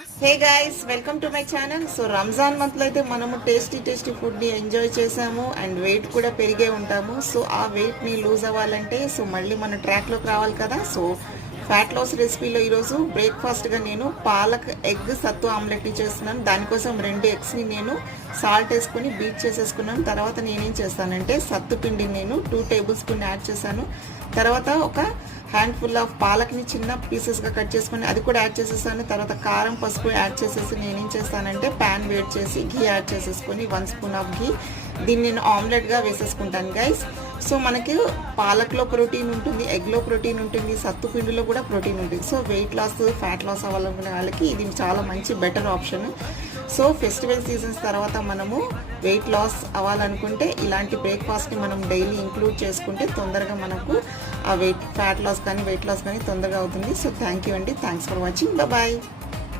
Hey guys, welcome to my channel. So Ramzan మంత్లో అయితే మనము టేస్టీ ఫుడ్ని ఎంజాయ్ చేసాము అండ్ వెయిట్ కూడా పెరిగే ఉంటాము. సో ఆ వెయిట్ని లూజ్ అవ్వాలంటే సో మళ్ళీ మన ట్రాక్లోకి రావాలి కదా. సో ఫ్యాట్ లాస్ రెసిపీలో ఈరోజు బ్రేక్ఫాస్ట్గా నేను పాలక్ ఎగ్ సత్తు ఆమ్లెట్ని చేస్తున్నాను. దానికోసం 2 ఎగ్స్ని నేను సాల్ట్ వేసుకొని బీట్ చేసేసుకున్నాను. తర్వాత నేనేం చేస్తానంటే సత్తు పిండిని నేను 2 టేబుల్ స్పూన్ యాడ్ చేశాను. తర్వాత ఒక హ్యాండ్ఫుల్ ఆఫ్ పాలక్ని చిన్న పీసెస్గా కట్ చేసుకొని అది కూడా యాడ్ చేసేసాను. తర్వాత కారం పసుపు యాడ్ చేసేసి నేనేం చేస్తానంటే ప్యాన్ వేడి చేసి ఘీ యాడ్ చేసేసుకొని 1 స్పూన్ ఆఫ్ ఘీ దీన్ని నేను ఆమ్లెట్గా వేసేసుకుంటాను గైస్. సో మనకి పాలక్లో ప్రోటీన్ ఉంటుంది, ఎగ్లో ప్రోటీన్ ఉంటుంది, సత్తు పిండిలో కూడా ప్రోటీన్ ఉంటుంది. So weight loss fat loss అవ్వాలనుకునే వాళ్ళకి ఇది చాలా మంచి better option. So festival seasons తర్వాత మనము వెయిట్ లాస్ అవ్వాలనుకుంటే ఇలాంటి బ్రేక్ఫాస్ట్ని మనం డైలీ ఇంక్లూడ్ చేసుకుంటే తొందరగా మనకు ఆ ఫ్యాట్ లాస్ కానీ వెయిట్ లాస్ కానీ తొందరగా అవుతుంది. సో థ్యాంక్ యూ అండి, థ్యాంక్స్ ఫర్ వాచింగ్, బాయ్.